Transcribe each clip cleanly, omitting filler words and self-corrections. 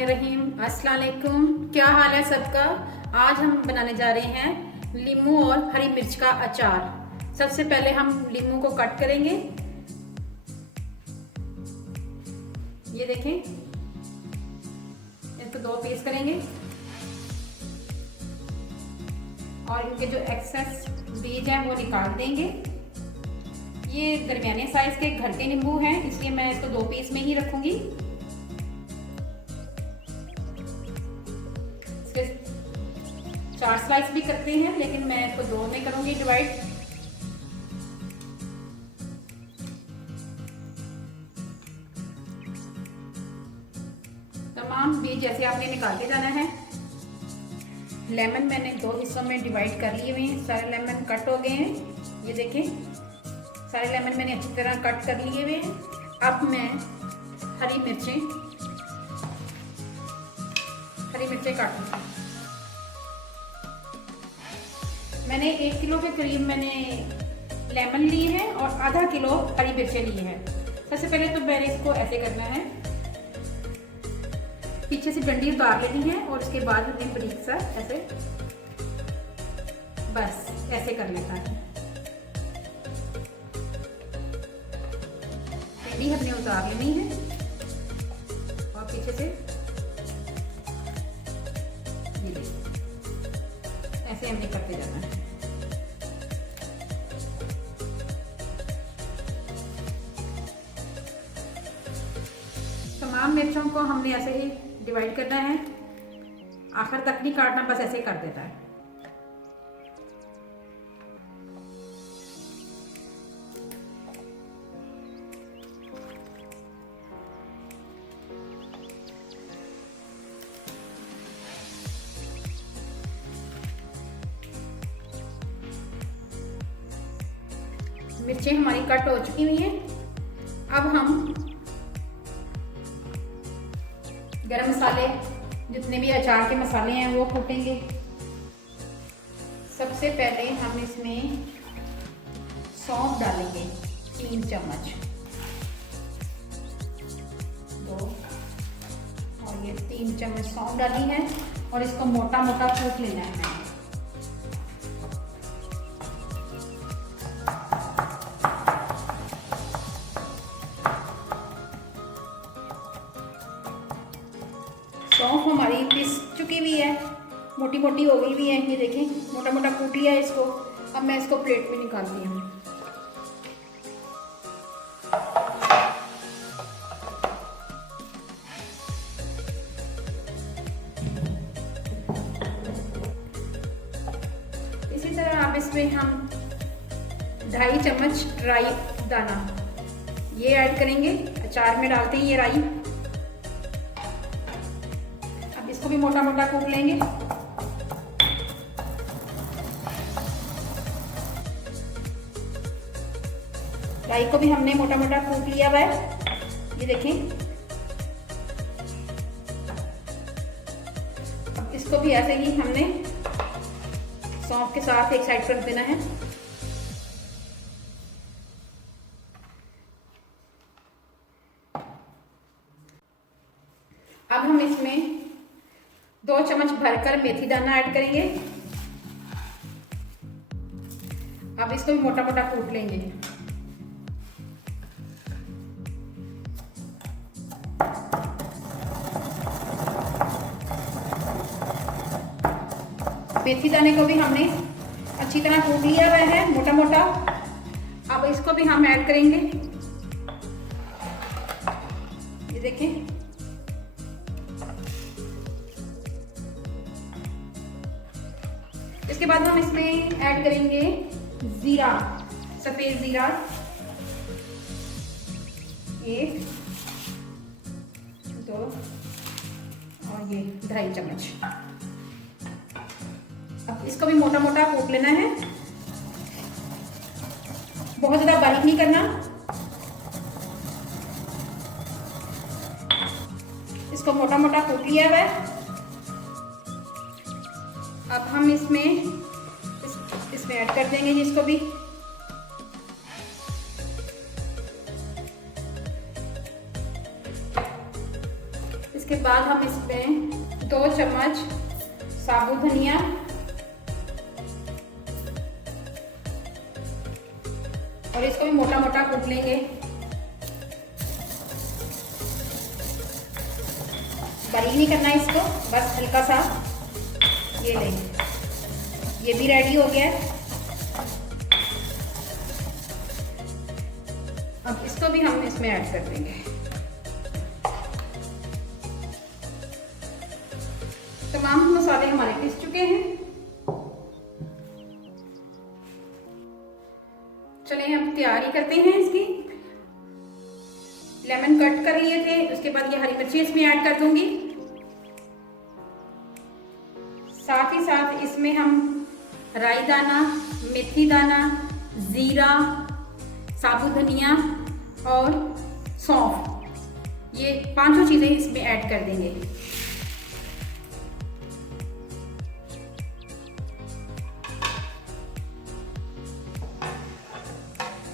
बिस्मिल्लाहिर्रहमानिर्रहीम। अस्सलाम वालेकुम। क्या हाल है सबका। आज हम बनाने जा रहे हैं लीमू और हरी मिर्च का अचार। सबसे पहले हम लीमू को कट करेंगे। ये देखें, इसको दो पीस करेंगे और इनके जो एक्सेस बीज हैं वो निकाल देंगे। ये दरमियाने साइज के घर के नींबू हैं, इसलिए मैं इसको दो पीस में ही रखूंगी। इसके 4 स्लाइस भी करते हैं, लेकिन मैं इसको दो में करूंगी डिवाइड। तमाम बीज जैसे आपने निकालते जाना है। लेमन मैंने 2 हिस्सों में डिवाइड कर लिए हुए हैं। सारे लेमन कट हो गए हैं। ये देखें, सारे लेमन मैंने अच्छी तरह कट कर लिए हुए हैं। अब मैं हरी मिर्चें काटूंगी। मैंने 1 किलो के करीब मैंने लेमन लिए हैं और आधा किलो हरी मिर्चें ली हैं। सबसे पहले तो मैंने इसको ऐसे करना है, पीछे से डंडी उतार लेनी है और उसके बाद हमने बारीक सा ऐसे बस ऐसे कर लेना है। डंडी हमने उतार लेनी है और पीछे से ऐसे हमने करते जाना है। तमाम मिर्चों को हमने ऐसे ही डिवाइड करना है, आखिर तक नहीं काटना, बस ऐसे ही कर देता है। मिर्चें हमारी कट हो चुकी हुई हैं। अब हम गरम मसाले, जितने भी अचार के मसाले हैं वो कूटेंगे। सबसे पहले हम इसमें सौंफ डालेंगे 3 चम्मच, 2 और ये 3 चम्मच सौंफ डाली है और इसको मोटा मोटा कूट लेना है। सौंफ हमारी पीस चुकी हुई है, मोटी मोटी हो गई हुई है। ये देखें, मोटा मोटा कूट लिया है इसको। अब मैं इसको प्लेट में निकालती हूँ। इसी तरह अब इसमें हम 2.5 चम्मच राई दाना ये ऐड करेंगे। अचार में डालते हैं ये राई। इसको भी मोटा मोटा कूट लेंगे। राई को भी हमने मोटा मोटा कूट लिया हुआ है। ये देखें, अब इसको भी ऐसे ही हमने सौंफ के साथ एक साइड कर देना है। अब हम इसमें 2 चम्मच भरकर मेथी दाना ऐड करेंगे। अब इसको भी मोटा मोटा कूट लेंगे। मेथी दाने को भी हमने अच्छी तरह कूट लिया हुआ है मोटा मोटा। अब इसको भी हम ऐड करेंगे। ये देखें, इसके बाद हम इसमें ऐड करेंगे जीरा, सफेद जीरा 1, 2 और ये 2.5 चम्मच। अब इसको भी मोटा मोटा कूट लेना है, बहुत ज्यादा बारीक नहीं करना। इसको मोटा मोटा कूट लिया हुआ है। अब हम इसमें ऐड कर देंगे इसको भी। इसके बाद हम इसमें 2 चम्मच साबुत धनिया, और इसको भी मोटा मोटा कूट लेंगे। बारीक नहीं करना है इसको, बस हल्का सा। ये लेंगे, ये भी रेडी हो गया है। अब इसको भी हम इसमें ऐड कर देंगे। तमाम मसाले हमारे पिस चुके हैं। चलिए हम तैयारी करते हैं इसकी। लेमन कट कर लिए थे, उसके बाद ये हरी मिर्ची इसमें ऐड कर दूंगी। साथ ही साथ इसमें हम राई दाना, मेथी दाना, जीरा, साबुत धनिया और सौंफ, ये 5 चीजें इसमें ऐड कर देंगे।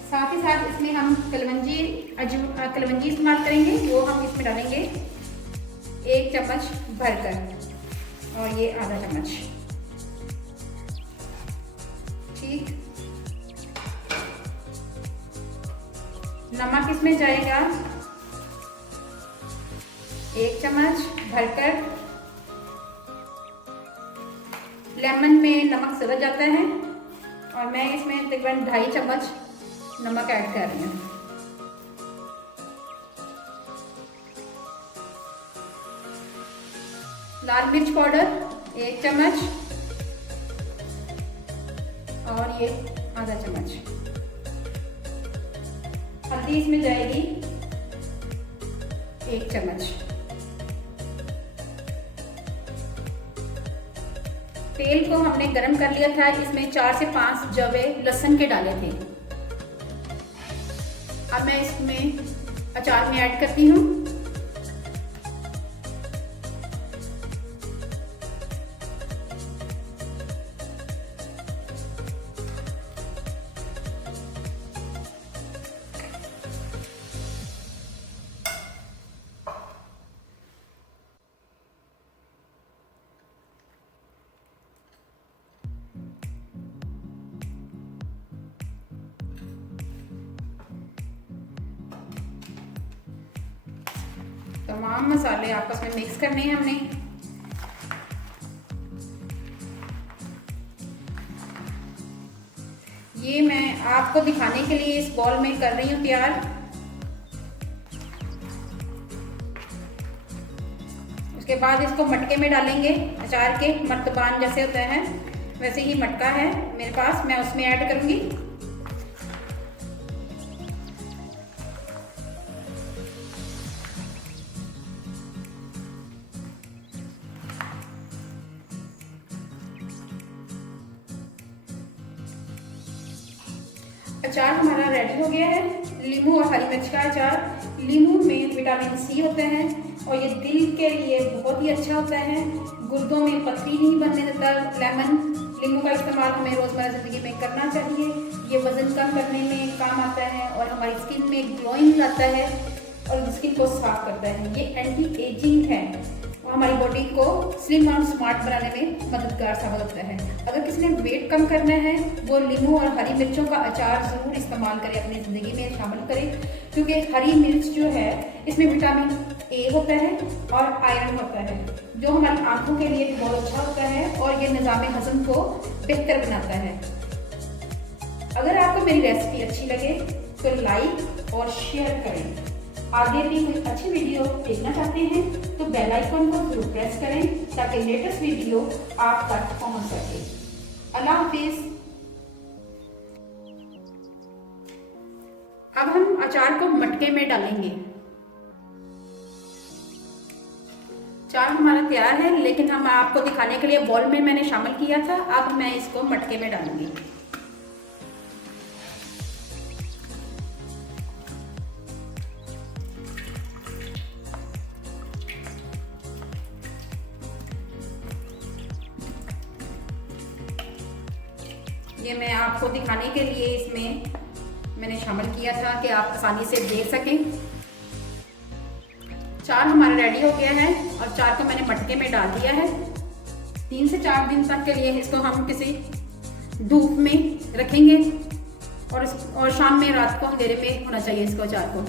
साथ ही साथ इसमें हम कलवंजी इस्तेमाल करेंगे, वो हम इसमें डालेंगे 1 चम्मच भरकर, और ये आधा चम्मच। ठीक, नमक इसमें जाएगा 1 चम्मच भरकर। लेमन में नमक ज्यादा जाता है, और मैं इसमें तकरीबन 2.5 चम्मच नमक ऐड कर रही हूँ। लाल मिर्च पाउडर 1 चम्मच, और ये आधा चम्मच। हल्दी इसमें जाएगी 1 चम्मच। तेल को हमने गरम कर लिया था, इसमें 4 से 5 जवे लहसुन के डाले थे। अब मैं इसमें अचार में ऐड करती हूँ। तमाम मसाले आपस में मिक्स करने हैं हमने। ये मैं आपको दिखाने के लिए इस बॉल में कर रही हूँ तैयार। उसके बाद इसको मटके में डालेंगे। अचार के मर्तबान जैसे होता है वैसे ही मटका है मेरे पास, मैं उसमें ऐड करूंगी। अचार हमारा रेडी हो गया है। लींबू और हरी मिर्च का अचार। लींबू में विटामिन सी होता है और ये दिल के लिए बहुत ही अच्छा होता है। गुर्दों में पथरी नहीं बनने देता। लींबू का इस्तेमाल हमें रोजमर्रा जिंदगी में करना चाहिए। ये वजन कम करने में काम आता है और हमारी स्किन में ग्लोइंग लाता है और स्किन को साफ करता है। ये एंटी एजिंग है, हमारी बॉडी को स्लिम और स्मार्ट बनाने में मददगार साबित होता है। अगर किसी ने वेट कम करना है वो लींबू और हरी मिर्चों का अचार जरूर इस्तेमाल करें, अपनी ज़िंदगी में शामिल करें, क्योंकि हरी मिर्च जो है इसमें विटामिन ए होता है और आयरन होता है जो हमारी आंखों के लिए भी बहुत अच्छा होता है और ये निज़ाम हजम को बेहतर बनाता है। अगर आपको मेरी रेसिपी अच्छी लगे तो लाइक और शेयर करें। आगे भी कोई अच्छी वीडियो देखना चाहते हैं तो बेल आइकन को जरूर प्रेस करें ताकि लेटेस्ट वीडियो आप तक पहुंच सके। अल्लाह हाफिज। अब हम अचार को मटके में डालेंगे। अचार हमारा तैयार है, लेकिन हम आपको दिखाने के लिए बॉल में मैंने शामिल किया था। अब मैं इसको मटके में डालूंगी। ये मैं आपको दिखाने के लिए इसमें मैंने शामिल किया था कि आप आसानी से देख सकें। चार हमारा रेडी हो गया है और चार को मैंने मटके में डाल दिया है। 3 से 4 दिन तक के लिए इसको हम किसी धूप में रखेंगे और शाम में रात को अंधेरे में होना चाहिए इसको अचार को।